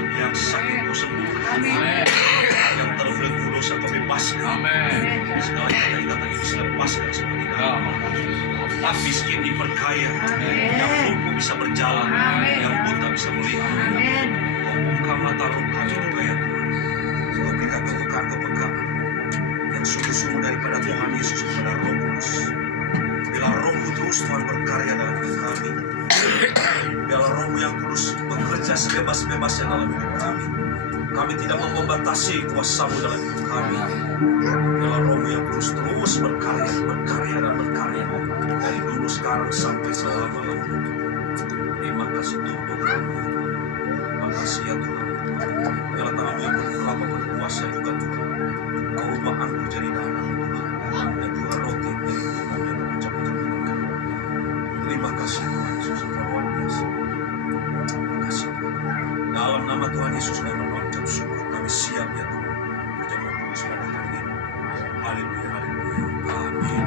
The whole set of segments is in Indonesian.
Yang sakit Kau sembuhkan. Yang terbelenggu dosa Kau bebaskan. Segala ikatan-ikatan iblis lepaskan seperti nama. Yang miskin diperkaya. Yang lumpuh bisa berjalan. Yang buta bisa melihat. Kau buka mata roh kami juga ya Tuhan. Kau berikan kepekaan yang sungguh-sungguh daripada Tuhan Yesus kepada Roh Kudus. Biarlah Roh-Mu terus Tuhan berkarya dalam hidup kami. Biarlah Roh-Mu yang kudus bekerja sebebas-bebasnya dalam hidup kami. Kami tidak membatasi kuasa-Mu dalam hidup kami. Biarlah Roh-Mu yang kudus terus berkarya dan berkarya dari dulu sekarang sampai selama-lamanya. Terima kasih Tuhan. Terima kasih ya Tuhan. Biarlah tangan-Mu yang berkelapa berkuasa juga Tuhan. Kau ubah anggur jadi darah dan juga roti jadi tubuh yang bermacam-macam ikan. Terima kasih Tuhan Yesus yang luar biasa. Terima kasih Tuhan. Dalam nama Tuhan Yesus kami mengucap syukur. Kami siap ya Tuhan berjalan kudus pada hari ini. Haleluya, haleluya. Amin.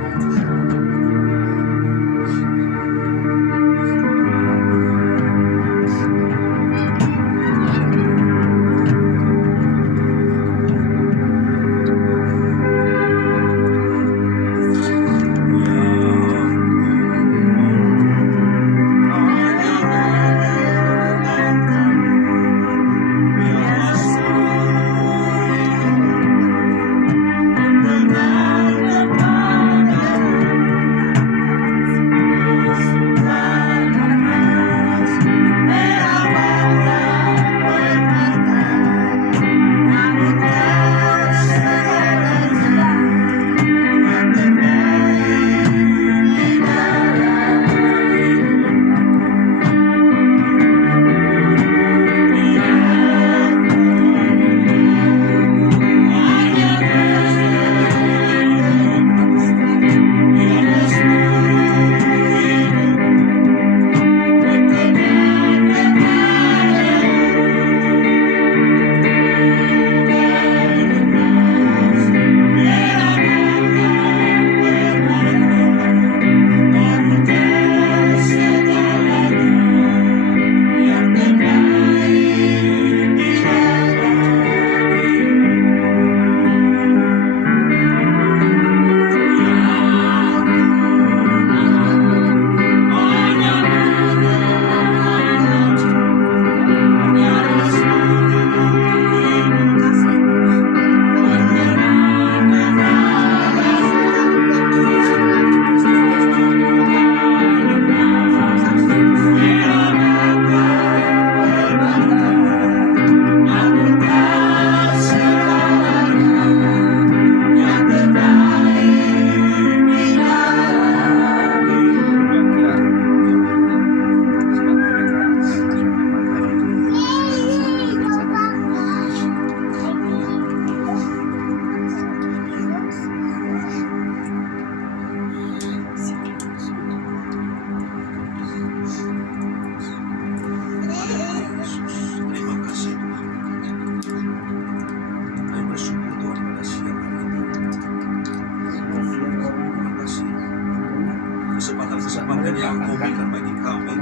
Kesempatan yang Kau berikan bagi kami.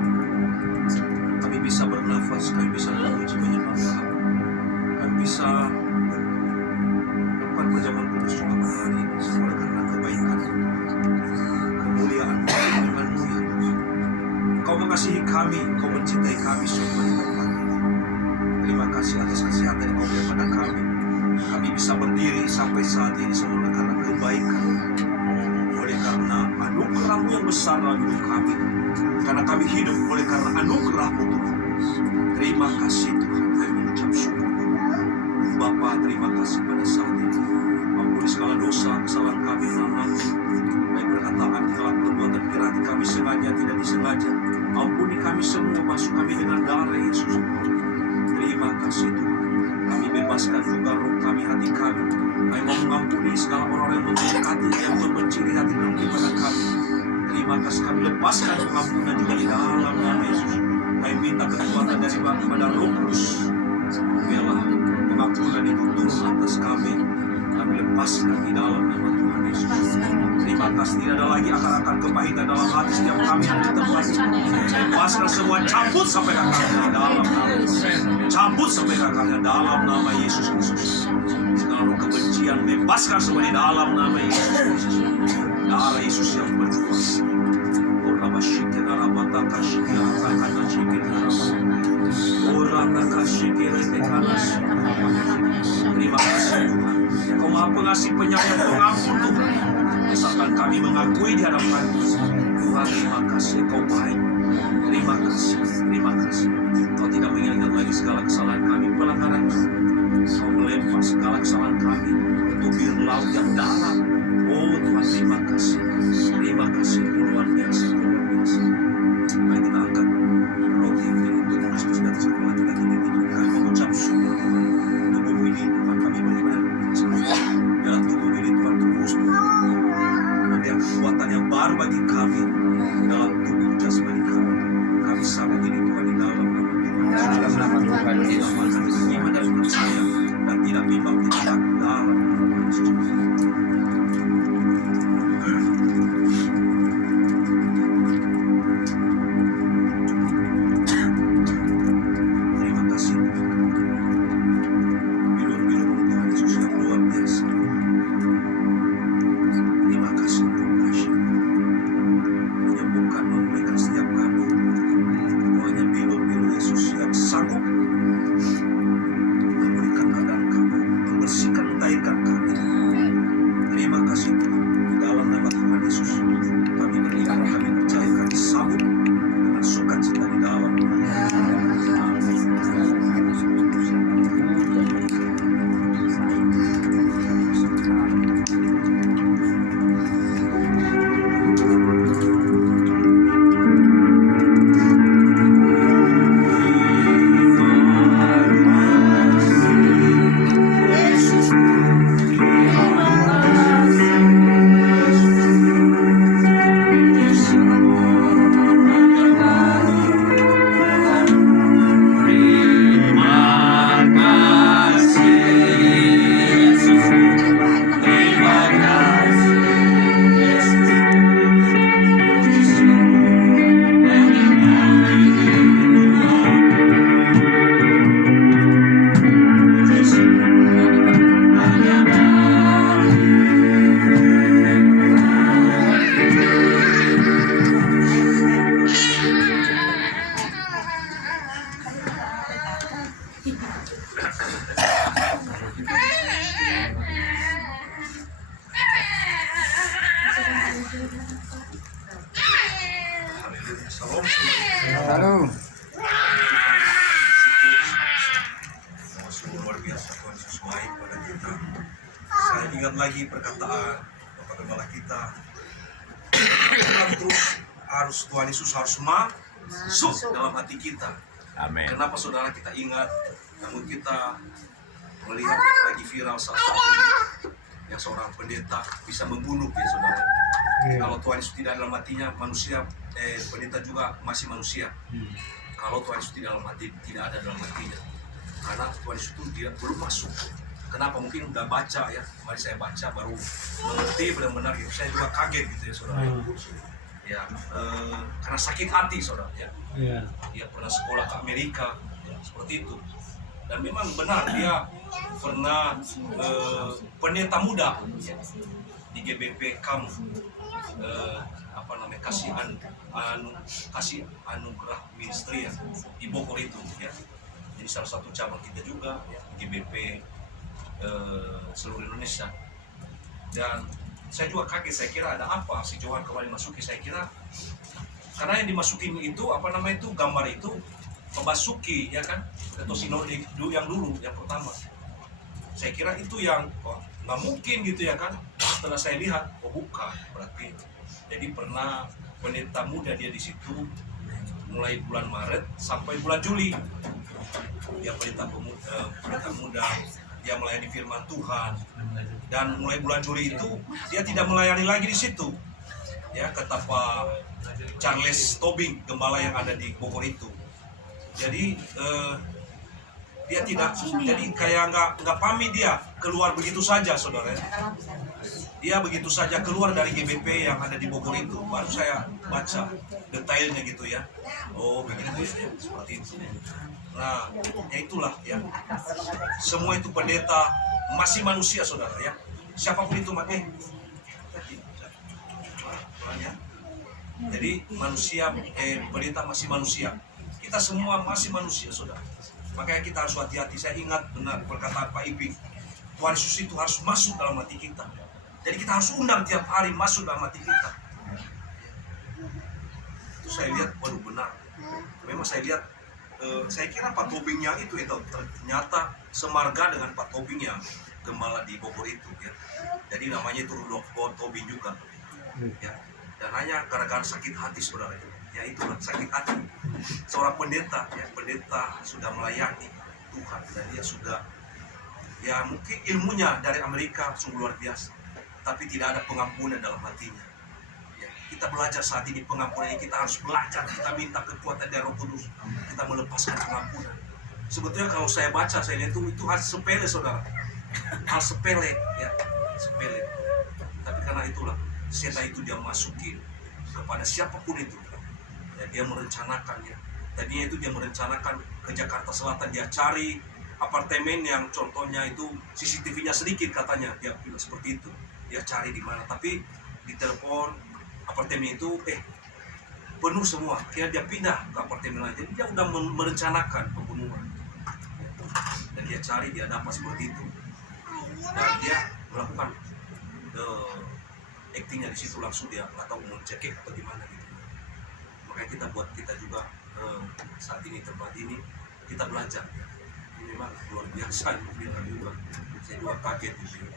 Kami bisa bernafas, kami bisa memuji menyembah Kau. Kami bisa dapat berjalan kudus juga pada hari ini. Semua karena kebaikan, kemuliaan dengan-Mu ya Tuhan. Kau mengasihi kami, Kau mencintai kami sungguh dengan baik. Terima kasih atas kesehatan yang Kau berikan pada kami. Kami bisa berdiri sampai saat ini semua karena kebaikan. Oleh karena anugerah-Mu yang besar dalam hidup kami. Karena kami hidup oleh karena anugerah-Mu Tuhan. Terima kasih Tuhan. Kami mengucap syukur Tuhan. Bapa, terima kasih pada saat ini. Ampuni segala dosa, kesalahan kami dalam baik perkataan, dalam perbuatan pikiran kami sengaja, tidak disengaja. Ampuni kami semua, masuk kami dengan darah Yesus. Terima kasih Tuhan. Kami bebaskan juga roh kami, hati kami. Kami mau mengampuni segala orang yang membenci hati, yang membenci hati kepada kami. Terima kasih, kami lepaskan pengampunan juga di dalam nama Yesus. Kami minta kekuatan dari Bapa pada Roh Kudus. Biarlah pengampunan itu turun atas kami. Kami lepaskan di dalam nama Tuhan Yesus. Terima kasih, tidak ada lagi akar-akar kepahitan dalam hati setiap kami yang bertemu. bebaskan semua, cabut sampai akarnya dalam nama Yesus. Cabut sampai akarnya dalam nama Yesus Kristus. Segala roh kebencian bebaskan semua di dalam nama Yesus Kristus. Darah Yesus yang berkuasa. Orang masyikir darah mata kasih akan masyikir darah orang kasih kanas. Terima kasih Tuhan. Kau Maha Pengasih Penyayang Pengampun Tuhan. Asalkan kami mengakui di hadapan Tuhan, terima kasih Kau baik. Terima kasih, terima kasih. Kau tidak mengingat lagi segala kesalahan kami, pelanggaran kami. Kau melempar segala kesalahan kami ke tubir laut yang dalam. Oh Tuhan, terima kasih. Terima kasih, luar biasa, luar biasa. Mari kita angkat roti milik Tuhan Kristus di atas kepala kita ini. Kami mengucap syukur Tuhan. Tubuh ini Tuhan kami beribadah. Dalam tubuh ini Tuhan terus memberikan kekuatan yang baru bagi kami dalam tubuh jasmani kami. Kami sambut ini Tuhan di dalam nama Tuhan. Tidak makan iman dan percaya dan tidak bimbang tidak takut dalam nama Yesus. Terima kasih Tuhan. Bilur-bilur Tuhan Yesus yang luar biasa. Terima kasih Tuhan. Menyembuhkan, memulihkan setiap kami. Hanya bilur-bilur Yesus yang sanggup memulihkan keadaan kami, membersihkan, mentahirkan kami. Terima kasih Tuhan. Di dalam nama Tuhan Yesus kami beriman, kami percaya, kami sambut dengan sukacita di dalam. Haleluya. Shalom. Shalom. Sungguh luar biasa Tuhan Yesus baik pada kita. Saya ingat lagi perkataan Bapak Gembala kita. Kita terus harus Tuhan Yesus harus masuk dalam hati kita. Amin. Kenapa saudara kita ingat? Namun kita melihat lagi viral saat ini yang seorang pendeta bisa membunuh ya saudara. Kalau Tuhan Yesus tidak dalam hatinya, manusia pendeta juga masih manusia. Kalau Tuhan Yesus tidak dalam hati, tidak ada dalam hatinya. Karena Tuhan Yesus itu dia belum masuk. Kenapa? Mungkin udah baca ya. Mari saya baca baru mengerti benar-benar gitu. Saya juga kaget gitu ya saudara. Ya, karena sakit hati saudara ya. Dia pernah sekolah ke Amerika ya, seperti itu. Dan memang benar dia pernah pendeta muda ya, di GBP KAM kasih anugerah ministry ya, di Bogor itu ya. Jadi salah satu cabang kita juga ya, GBP seluruh Indonesia. Dan saya juga kaget, saya kira ada apa si Johan kemarin masuki, saya kira karena yang dimasukin itu gambar itu Pembasuki ya kan, atau sinode yang dulu yang pertama. Saya kira itu yang nggak mungkin gitu ya kan. Setelah saya lihat, oh bukan, berarti jadi pernah pendeta muda dia di situ mulai bulan Maret sampai bulan Juli. Dia pendeta muda, dia melayani firman Tuhan. Dan mulai bulan Juli itu dia tidak melayani lagi di situ. Ya, kata Pak Charles Tobing, gembala yang ada di Bogor itu. Jadi Dia tidak, jadi kayak nggak pamit dia keluar begitu saja, saudara. Dia begitu saja keluar dari GBP yang ada di Bogor itu. Baru saya baca detailnya gitu ya. Oh begitu ya, seperti itu. Nah, ya itulah ya. Semua itu pendeta masih manusia, saudara ya. Siapapun itu jadi manusia, pendeta masih manusia. Kita semua masih manusia, saudara. Makanya kita harus hati-hati. Saya ingat benar perkataan Pak Iping. Tuhan Yesus itu harus masuk dalam hati kita. Jadi kita harus undang tiap hari masuk dalam hati kita. Itu saya lihat, waduh benar. Memang saya lihat, saya kira Pak Tobing yang itu ternyata semarga dengan Pak Tobing yang gembala di Bogor itu ya. Jadi namanya itu Rudolf Tobing juga ya. Dan hanya gara-gara sakit hati, saudara ya, itulah sakit hati seorang pendeta ya. Pendeta sudah melayani Tuhan dan dia sudah ya, mungkin ilmunya dari Amerika sungguh luar biasa, tapi tidak ada pengampunan dalam hatinya ya. Kita belajar saat ini pengampunan ini, kita harus belajar, kita minta kekuatan dari Roh Kudus, kita melepaskan pengampunan. Sebetulnya kalau saya baca, saya lihat itu hal sepele, saudara, hal sepele ya, sepele. Tapi karena itulah setan itu dia masukin kepada siapapun itu ya, dia merencanakan ya. Tadinya itu dia merencanakan ke Jakarta Selatan, dia cari apartemen yang contohnya itu CCTV-nya sedikit, katanya dia bilang seperti itu. Dia cari di mana, tapi di telepon apartemen itu penuh semua. Akhirnya dia pindah ke apartemen lain. Jadi dia udah merencanakan pembunuhan. Dan dia cari, dia dapat seperti itu. Dan dia melakukan actingnya di situ langsung, dia nggak tahu mau cekik atau gimana gitu. Makanya kita juga saat ini tempat ini kita belajar. Ini memang luar biasa juga. Saya juga kaget gitu.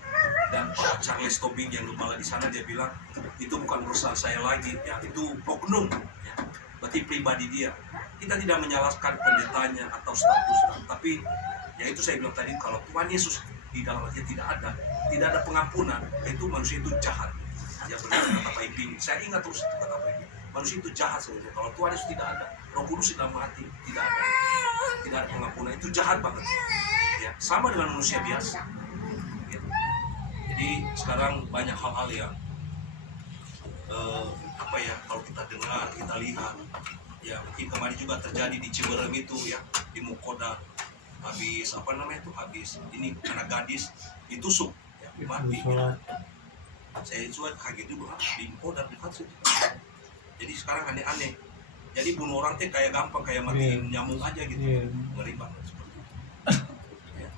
Dan Pak Charles Tobing yang gembala di sana, dia bilang itu bukan urusan saya lagi ya, itu oknum ya. Berarti pribadi dia. Kita tidak menyalahkan pendetanya atau status, tapi ya itu saya bilang tadi, kalau Tuhan Yesus di dalam hatinya tidak ada pengampunan, itu manusia itu jahat. Ya benar kata Pak Iping. Saya ingat terus kata Pak Iping. Manusia itu jahat sebenarnya. Kalau Tuhan Yesus tidak ada, Roh Kudus di dalam hati tidak ada pengampunan, itu jahat banget. Ya, sama dengan manusia biasa. Ya. Jadi sekarang banyak hal-hal yang kalau kita dengar, kita lihat, ya mungkin kemarin juga terjadi di Ciberem itu ya, di Mukoda, habis ini anak gadis ditusuk ya, mati. Saya juga kaget juga di Mukoda di situ. Jadi sekarang aneh-aneh. Jadi bunuh orang teh kayak gampang, kayak matiin nyamuk aja gitu. Ngeri banget seperti itu. Ya.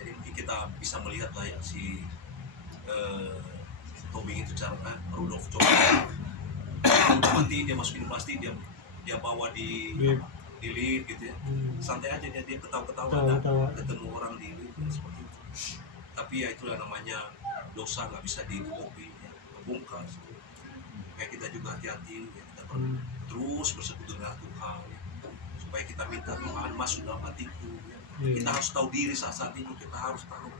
Jadi mungkin kita bisa melihat lah ya si Tobing itu cara Rudolf coba mati, dia masukin plastik, dia bawa di lift gitu ya. Santai aja dia ketawa-ketawa ketemu orang di lift seperti itu. Tapi ya itulah namanya dosa, nggak bisa ditutupi ya, kebongkar. Kayak kita juga hati-hati ya, kita terus bersekutu dengan Tuhan ya, supaya kita minta Tuhan masuk dalam hatiku ya. Kita harus tahu diri saat ini, kita harus tahu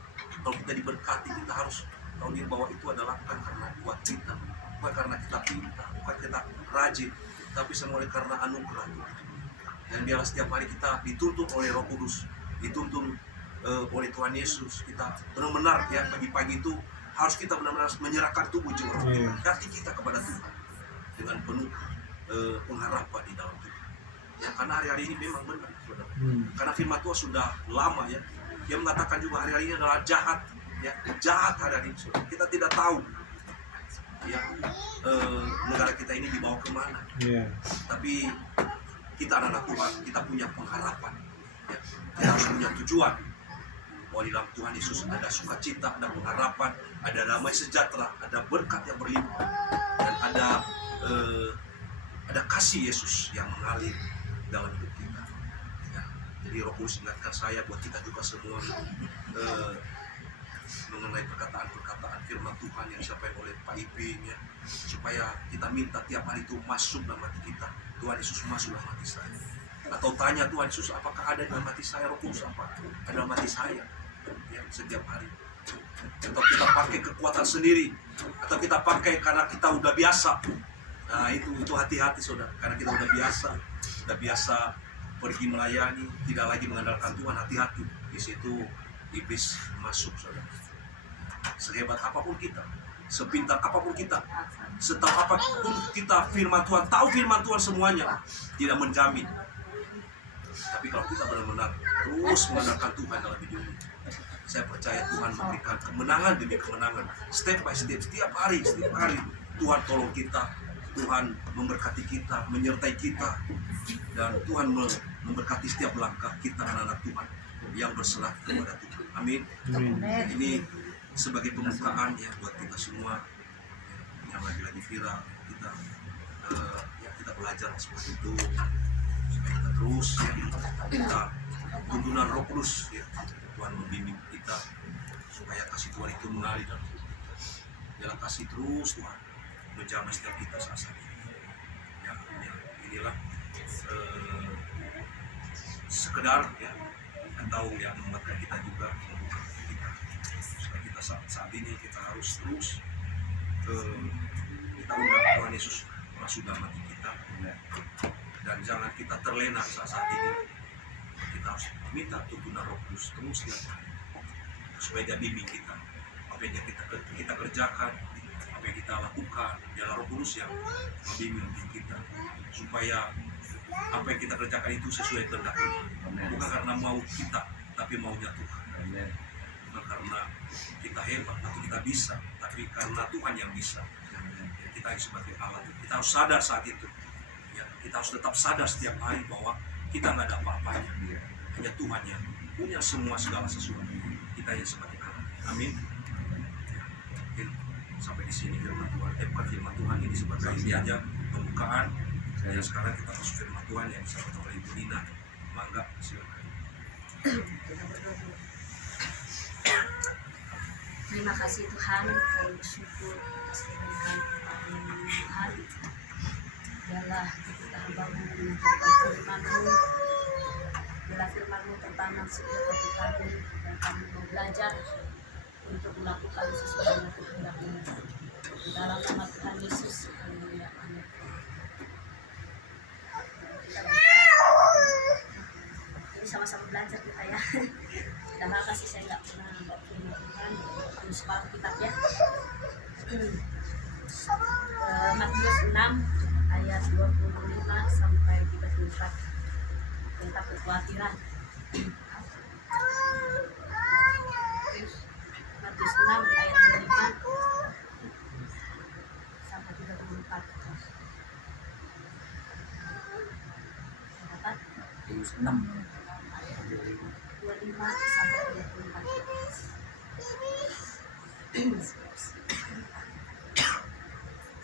kalau kita diberkati, kita harus tahu diri bahwa itu adalah bukan karena kuat kita, bukan karena kita pintar, bukan kita rajin, tapi semuanya karena anugerah. Dan biarlah setiap hari kita dituntun oleh Roh Kudus, dituntun oleh Tuhan Yesus. Kita benar-benar ya, pagi-pagi itu harus kita benar-benar menyerahkan tubuh jiwa hati kita kepada Tuhan dengan penuh pengharapan di dalam Tuhan. Ya, karena hari-hari ini memang benar, saudara. Karena firman Tuhan sudah lama ya, dia mengatakan juga hari-hari ini adalah jahat, ya, jahat hari-hari ini. Saudara. Kita tidak tahu ya negara kita ini dibawa kemana. Tapi kita anak Tuhan, kita punya pengharapan. Ya. Kita harus punya tujuan. Bahwa di dalam Tuhan Yesus ada sukacita, ada pengharapan, ada damai sejahtera, ada berkat yang berlimpah, dan ada kasih Yesus yang mengalir dalam hidup kita. Ya. Jadi Roh Kudus ingatkan saya, buat kita juga semua mengenai perkataan-perkataan firman Tuhan yang disampaikan oleh Pak Iping ya, supaya kita minta tiap hari itu masuk dalam hati kita. Tuhan Yesus masuk dalam hati saya. Atau tanya Tuhan Yesus, apakah ada dalam hati saya Roh Kudus, apa ada dalam hati saya ya, setiap hari. Atau kita pakai kekuatan sendiri, atau kita pakai karena kita udah biasa. Nah itu hati-hati saudara, karena kita udah biasa pergi melayani, tidak lagi mengandalkan Tuhan, hati-hati. Di situ iblis masuk, saudara. Sehebat apapun kita, sepintar apapun kita, setahu apapun kita firman Tuhan, tahu firman Tuhan semuanya, tidak menjamin. Tapi kalau kita benar-benar terus mengandalkan Tuhan dalam hidup ini, saya percaya Tuhan memberikan kemenangan demi kemenangan, step by step, setiap hari Tuhan tolong kita, Tuhan memberkati kita, menyertai kita, dan Tuhan memberkati setiap langkah kita anak-anak Tuhan yang berserah kepada Tuhan. Amin. Ini sebagai pembukaan ya buat kita semua yang lagi viral, kita belajar seperti itu supaya kita terus ya, kita tuntunan Roh Kudus ya, Tuhan membimbing kita supaya kasih Tuhan itu mengalir dalam hidup kita. Jalan kasih terus Tuhan menjamah setiap kita saat ini. Ya, inilah sekedar ya atau yang membuatkan kita juga membuka kita supaya kita saat ini kita harus terus kita undang Tuhan Yesus masuk dalam hati kita, dan jangan kita terlena saat ini. Kita harus minta tuntunan Roh Kudus terus ya, supaya dia bimbing kita, apa yang kita kerjakan, apa yang kita lakukan, biarlah Roh Kudus yang membimbing kita supaya apa yang kita kerjakan itu sesuai kehendak Tuhan. Bukan karena mau kita, tapi maunya Tuhan. Bukan karena kita hebat atau kita bisa, tapi karena Tuhan yang bisa. Ya, kita yang sebagai alat, kita harus sadar saat itu. Ya, kita harus tetap sadar setiap hari bahwa kita nggak ada apa-apanya. Hanya Tuhan yang punya semua segala sesuatu. Kita yang sebagai alat. Amin. Ya, mungkin sampai di sini firman Tuhan. Bukan firman Tuhan ini sebagai ini aja pembukaan. Ya, sekarang kita masuk firman Tuhan yang disampaikan oleh Ibu Nina. Mangga, silakan. Terima kasih Tuhan, kami bersyukur atas kebaikan Tuhan. Biarlah kita hamba-Mu menyampaikan firman-Mu. Biarlah firman-Mu tertanam setiap hati kami, dan kami mau belajar untuk melakukan sesuai dengan kehendak-Mu. Dalam nama Tuhan Yesus, haleluya, amin. Ini sama-sama belajar kita ya. Dan makasih saya nggak pernah nggak firman Tuhan di sekolah kitab ya. Matius 6 ayat 25 sampai 34 tentang kekhawatiran. Matius 6 ayat 25 sampai 34. Dapat? Matius 6 25 sampai 24.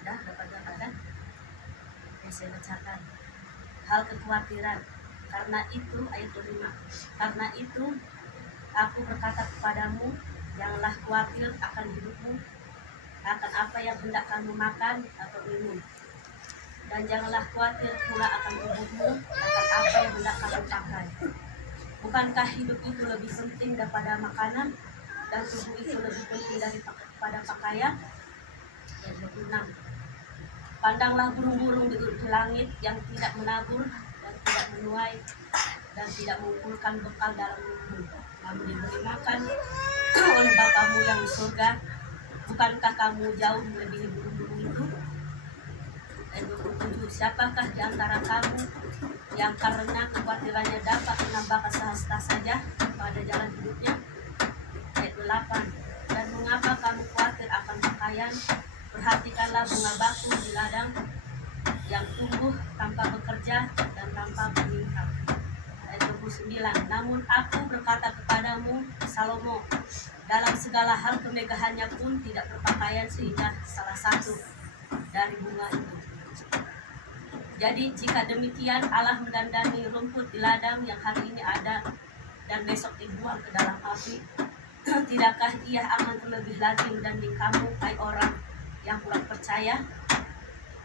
Sudah dapat dapatkan? Saya bacakan. Hal kekhawatiran. Karena itu ayat 25. Karena itu aku berkata kepadamu, janganlah khawatir akan hidupmu, akan apa yang hendak kamu makan atau minum. Dan janganlah khawatir pula akan tubuhmu, akan apa yang hendak kamu pakai. Bukankah hidup itu lebih penting daripada makanan, dan tubuh itu lebih penting daripada pakaian? Ayat 26. Pandanglah burung-burung di langit yang tidak menabur dan tidak menuai dan tidak mengumpulkan bekal dalam lumbung, namun diberi makan oleh Bapamu yang di surga. Bukankah kamu jauh melebihi burung-burung itu? Ayat 27. Siapakah di antara kamu yang karena kekhawatirannya dapat menambahkan sehasta saja pada jalan hidupnya? Ayat 8. Dan mengapa kamu khawatir akan pakaian? Perhatikanlah bunga bakung di ladang yang tumbuh tanpa bekerja dan tanpa bermingkap. Ayat 29. Namun aku berkata kepadamu, Salomo, dalam segala hal kemegahannya pun tidak berpakaian sehingga salah satu dari bunga itu. Jadi jika demikian Allah mendandani rumput di ladang yang hari ini ada dan besok dibuang ke dalam api, tidakkah Ia akan terlebih lagi mendanding kamu, hai orang yang kurang percaya?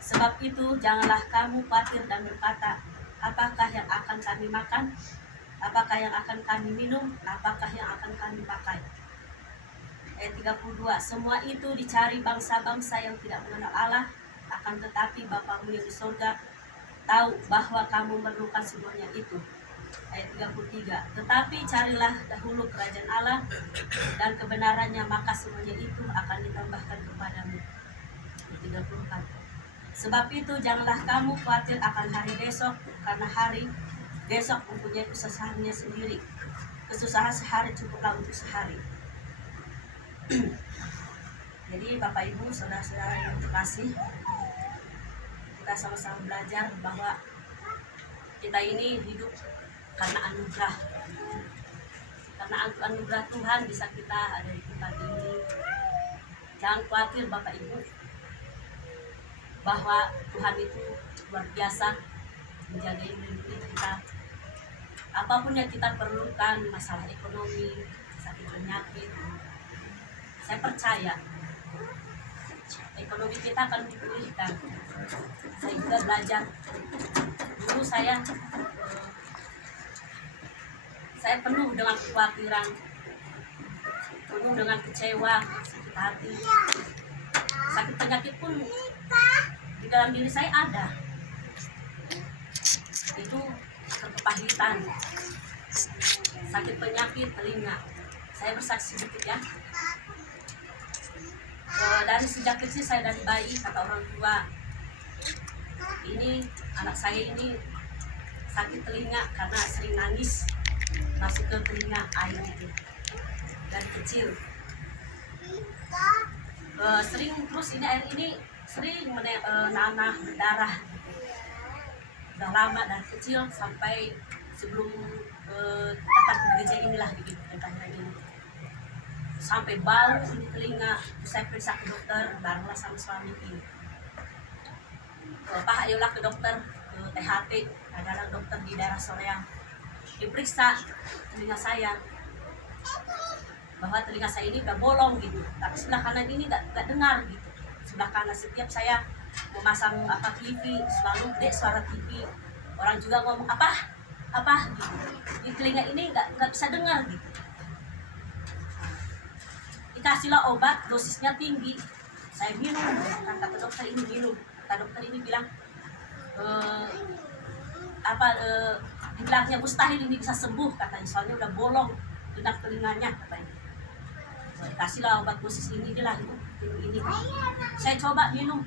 Sebab itu janganlah kamu khawatir dan berkata, apakah yang akan kami makan? Apakah yang akan kami minum? Apakah yang akan kami pakai? Ayat 32. Semua itu dicari bangsa-bangsa yang tidak mengenal Allah, akan tetapi Bapamu yang di surga tahu bahwa kamu memerlukan semuanya itu. ayat 33. Tetapi carilah dahulu kerajaan Allah dan kebenarannya, maka semuanya itu akan ditambahkan kepadamu. Ayat 34. Sebab itu janganlah kamu khawatir akan hari besok, karena hari besok mempunyai kesusahannya sendiri. Kesusahan sehari cukuplah untuk sehari. Jadi Bapak Ibu, saudara-saudara yang terkasih, kita sama-sama belajar bahwa kita ini hidup karena anugerah. Karena anugerah Tuhan bisa kita ada di tempat ini. Jangan khawatir Bapak Ibu, bahwa Tuhan itu luar biasa menjaga melindungi kita. Apapun yang kita perlukan, masalah ekonomi, sakit penyakit, saya percaya ekonomi kita akan dipulihkan. Saya juga belajar. Dulu saya penuh dengan kekhawatiran, penuh dengan kecewa, sakit hati, sakit penyakit pun di dalam diri saya ada. Itu kepahitan, sakit penyakit telinga. Saya bersaksi sedikit ya. Dari sejak kecil saya dari bayi, kata orang tua, ini anak saya ini sakit telinga karena sering nangis masuk ke telinga air itu dari kecil. Sering terus ini air ini sering nanah berdarah. Udah lama dari kecil sampai sebelum datang ke gereja inilah di depannya ini. Sampai bau di telinga, saya periksa ke dokter barenglah sama suami ini. Pak, ayolah ke dokter, ke THT, adalah dokter di daerah Soreang. Diperiksa telinga saya, bahwa telinga saya ini udah bolong gitu, tapi sebelah kanan ini nggak dengar gitu. Sebelah kanan setiap saya memasang TV, selalu gede suara TV. Orang juga ngomong apa gitu. Di telinga ini nggak bisa dengar gitu. Dikasihlah obat, dosisnya tinggi. Saya minum, kata dokter ini minum. Kata dokter ini bilang, dibilangnya mustahil ini bisa sembuh katanya, soalnya udah bolong genap telinganya katanya. Dikasihlah obat dosis ini, dia lah ini. Saya coba minum,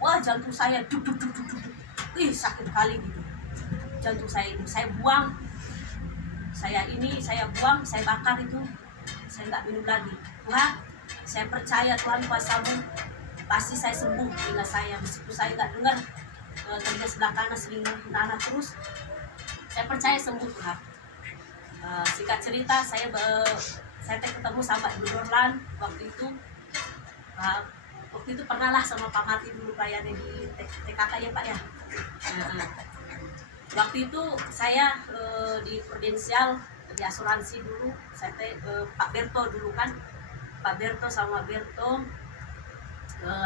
wah jantung saya duk. Ih sakit kali gitu. Jantung saya ini, saya buang. Saya buang, saya bakar itu. Saya nggak minum lagi. Tuhan, saya percaya Tuhan kuasa-Mu, pasti saya sembuh telinga saya. Meskipun saya nggak dengar, telinga sebelah kanan sering nanah terus, saya percaya sembuh Tuhan. Singkat cerita, saya ketemu sama Ibu Dorlan waktu itu. Waktu itu pernah lah sama Pak Mati dulu pelayannya di TKK ya Pak ya. Waktu itu saya di Prudensial, di asuransi dulu, saya Pak Berto dulu kan, Pak Berto sama Berto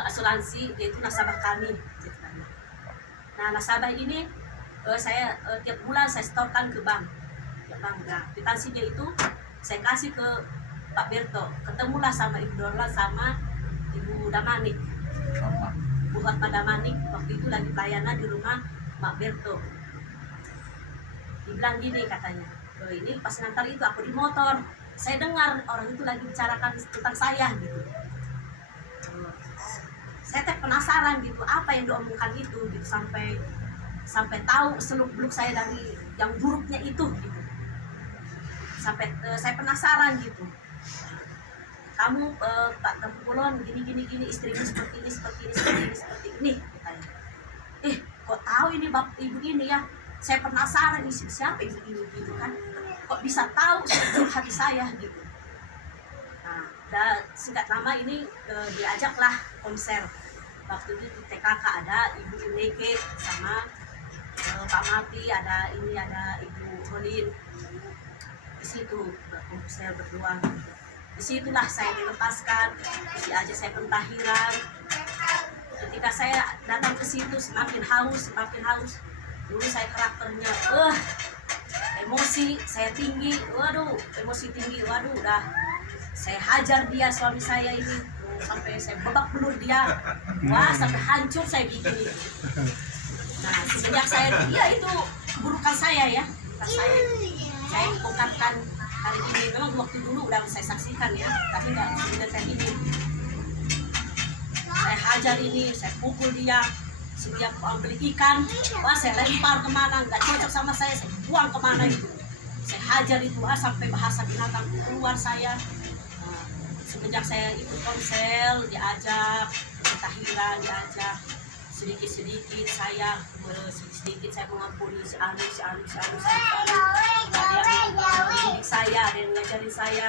asuransi, yaitu nasabah kami. Nah nasabah ini saya tiap bulan saya setorkan ke bank. Nah kwitansinya itu saya kasih ke Pak Berto. Ketemulah sama Ibu Dorlan sama Ibu Damanik, Bu Hotma Damanik, waktu itu lagi pelayanan di rumah Mak Berto. Dibilang gini katanya, ini pas ngantar itu aku di motor, saya dengar orang itu lagi bicarakan tentang saya gitu. Saya penasaran gitu, apa yang diomongkan itu gitu, sampai tahu seluk-beluk saya dari yang buruknya itu gitu. Sampai saya penasaran gitu. Kamu Pak Tempulon gini istrimu seperti ini katanya. Kok tahu ini Bapak Ibu ini ya? Saya penasaran siapa ibu ini gitu kan, kok bisa tahu seluk hati saya gitu. Nah, singkat nama ini diajaklah konser. Waktu itu di TKK ada Ibu Ineke sama Pak Mati, ada Ibu Holin. Di situ konser berdua. Disitulah saya dilepaskan, diajak saya pentahiran. Ketika saya datang ke situ semakin haus. Dulu saya karakternya, emosi saya tinggi, emosi tinggi, udah saya hajar dia suami saya ini, sampai saya babak belur dia, sampai hancur saya bikin itu. Nah semenjak saya, itu keburukan saya ya, kehidupan saya bongkarkan hari ini. Memang waktu dulu udah saya saksikan ya, tapi nggak sebenarnya ini. Saya hajar ini, saya pukul dia. Setiap beli ikan, wah saya lempar kemana, nggak cocok sama saya buang kemana itu. Saya hajar itu, sampai bahasa binatang keluar saya. Semenjak saya ikut konsel, diajak, pentahiran, diajak. Sedikit-sedikit saya mengampuni si Anu. Dia ngajarin saya.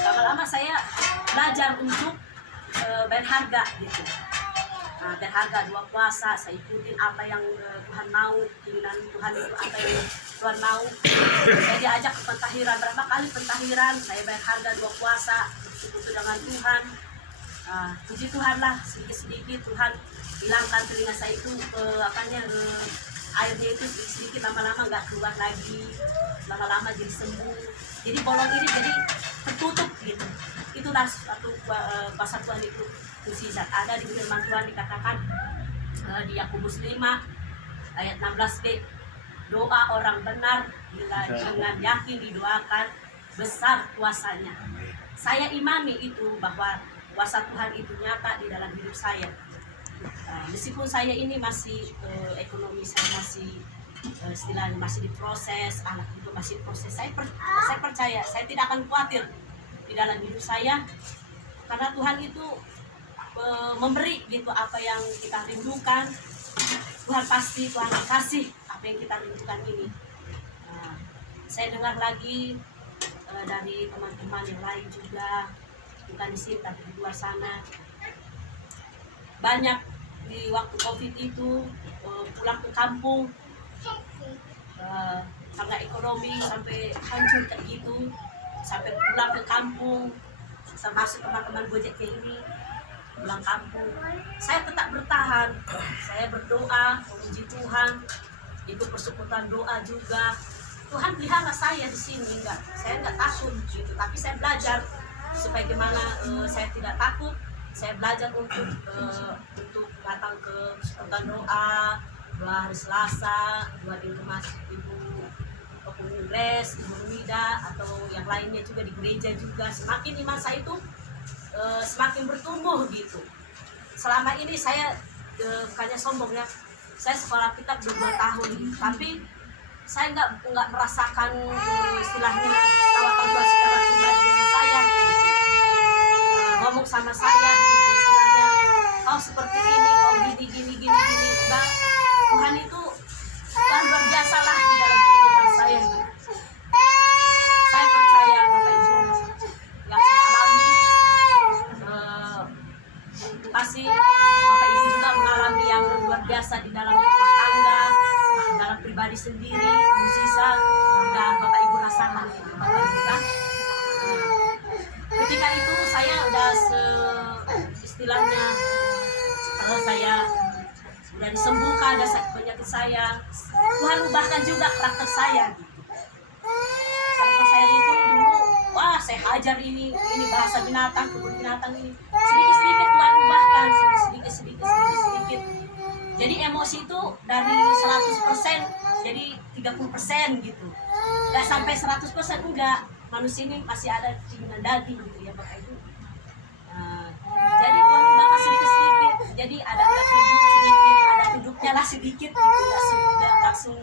Lama-lama saya belajar untuk berharga gitu. Berharga dua puasa, saya ikutin apa yang Tuhan mau, keinginan Tuhan itu apa yang Tuhan mau. Saya diajak ke pentahiran, berapa kali pentahiran, saya berharga dua puasa, bersyukur dengan Tuhan. Puji Tuhan lah, sedikit-sedikit Tuhan hilangkan telinga saya itu airnya itu sedikit-sedikit, lama-lama nggak keluar lagi, lama-lama jadi sembuh. Jadi bolong ini jadi tertutup gitu. Itulah suatu kuasa Tuhan itu mukjizat. Ada di firman Tuhan dikatakan di Yakobus 5 ayat 16b, doa orang benar bila dengan yakin didoakan besar kuasanya. Saya imani itu bahwa kuasa Tuhan itu nyata di dalam hidup saya. Meskipun saya ini masih ekonomi saya masih istilahnya masih diproses, anak itu masih proses, saya percaya saya tidak akan khawatir di dalam hidup saya, karena Tuhan itu memberi gitu apa yang kita rindukan. Tuhan kasih apa yang kita rindukan ini. Saya dengar lagi dari teman-teman yang lain juga, bukan di sini tapi di luar sana, banyak di waktu COVID itu pulang ke kampung karena ekonomi sampai hancur kayak gitu, sampai pulang ke kampung, termasuk teman-teman Gojek kayak ini pulang kampung. Saya tetap bertahan, saya berdoa memuji Tuhan, ikut persekutuan doa juga. Tuhan pelihara saya di sini, saya nggak takut gitu, tapi saya belajar supaya gimana saya tidak takut. Saya belajar untuk datang ke persekutuan doa 2 hari Selasa, 2 di rumah Ibu Kongres, Ibu Rumida, atau yang lainnya juga di gereja juga. Semakin iman saya itu semakin bertumbuh gitu. Selama ini saya bukannya sombong ya, saya sekolah kitab 2 tahun, tapi saya nggak merasakan istilahnya lawatan Tuhan secara pribadi dengan saya. Ngomong sama saya gitu, istilahnya kau seperti ini, kau gini. Enggak, Tuhan itu Tuhan luar biasa lah di dalam kehidupan saya. Saya percaya Bapak Ibu yang saya alami, pasti Bapak Ibu juga mengalami yang luar biasa di dalam rumah tangga, dalam pribadi sendiri, mukjizat dan Bapak Ibu rasakan Bapak Ibu kan. Ketika itu saya udah istilahnya saya udah disembuhkan dari penyakit saya. Tuhan ubahkan juga karakter saya gitu. Karakter saya itu dulu, wah saya hajar ini bahasa binatang, kebun binatang ini. Sedikit-sedikit Tuhan ubahkan, sedikit. Jadi emosi itu dari 100% jadi 30% gitu. Gak sampai 100% enggak. Manusia ini masih ada keinginan daging gitu ya Bapak Ibu. Jadi Tuhan ubahkan sedikit-sedikit. Jadi ada tunduk sedikit, ada tunduknya lah sedikit gitu. Tidak langsung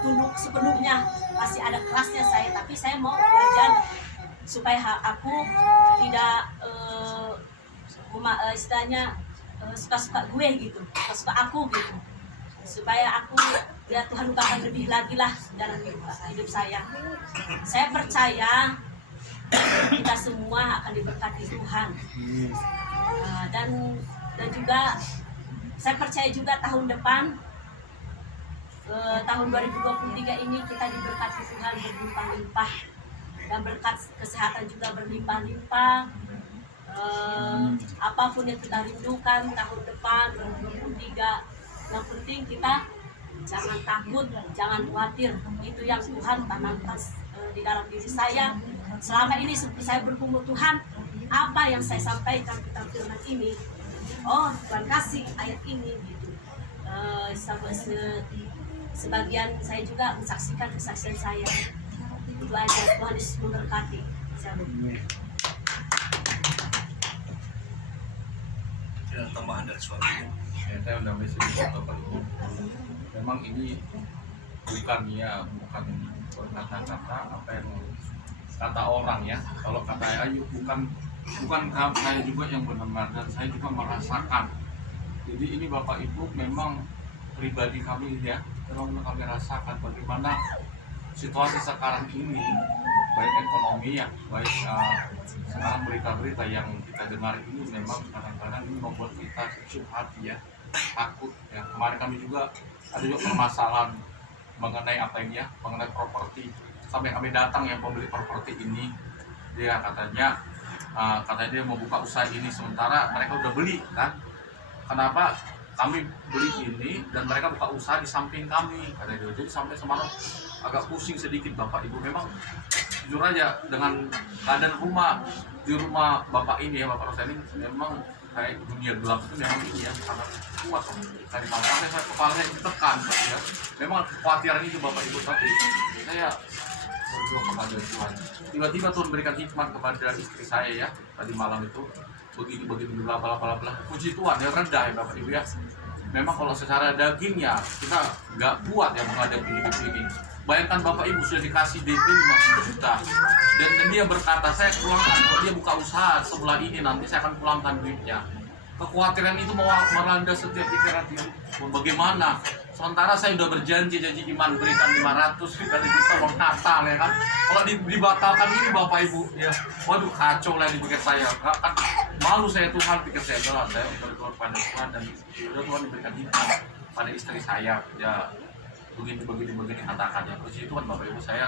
tunduk sepenuhnya. Masih ada kerasnya saya, tapi saya mau belajar supaya aku tidak istilahnya suka-suka gue gitu, suka aku gitu, supaya aku ya Tuhan ubahkan lebih lagi lah dalam hidup saya. Saya percaya kita semua akan diberkati Tuhan, dan juga saya percaya juga tahun depan, tahun 2023 ini kita diberkati Tuhan berlimpah-limpah, dan berkat kesehatan juga berlimpah-limpah. Apapun yang kita rindukan tahun depan 2023, yang penting kita jangan takut, jangan khawatir. Itu yang Tuhan tanamkan di dalam diri saya. Selama ini saya bergumul, Tuhan, apa yang saya sampaikan tentang firman ini, oh Tuhan kasih ayat ini gitu. sebagian saya juga mensaksikan kesaksian saya. Itu aja. Tuhan Yesus memberkati. Shalom. Tidak tambahan dari suaminya. Ya, saya udah sedikit Bapak Ibu. Memang ini bukan berkata-kata apa yang kata orang ya. Kalau kata Ayu bukan saya juga yang benar dan saya juga merasakan. Jadi ini Bapak Ibu memang pribadi kami ya, memang kami rasakan bagaimana situasi sekarang ini, baik ekonomi ya, baik sekarang berita-berita yang kita dengar ini memang kadang-kadang ini membuat kita susah hati ya, takut ya. Kemarin kami juga ada permasalahan mengenai apa ini ya, mengenai properti. Sampai kami datang yang pemilik properti ini, dia katanya dia mau buka usaha ini sementara mereka udah beli kan. Kenapa kami beli ini dan mereka buka usaha di samping kami, katanya. Jadi sampai semalam agak pusing sedikit Bapak Ibu. Memang jujur aja dengan keadaan di rumah Bapak ini ya, Bapak Rosa ini memang kayak dunia gelap itu memang ini yang sangat kuat dari sampai saya kepalanya ditekan ya. Memang kekhawatiran itu Bapak Ibu, tapi saya berdoa kepada Tuhan. Tiba-tiba Tuhan berikan hikmat kepada istri saya ya tadi malam itu, begitu bla bla bla bla. Puji Tuhan ya, rendah ya Bapak Ibu ya. Memang kalau secara dagingnya kita nggak kuat ya menghadapi hidup ini. Bayangkan Bapak Ibu sudah dikasih DP 50 juta dan dia berkata saya pulangkan, kalau dia buka usaha sebelah ini nanti saya akan pulangkan duitnya. Kekhawatiran itu melanda setiap pikiran dia. Bagaimana? Sementara saya sudah janji iman berikan 500 juta mau Natal ya kan. Kalau dibatalkan ini Bapak Ibu ya, waduh kacau lah di pikir saya. Kan malu saya Tuhan, pikir saya adalah saya berdoa pada Tuhan dan Tuhan diberikan hikmat pada istri saya ya, begini katakannya. Puji Tuhan Bapak Ibu, saya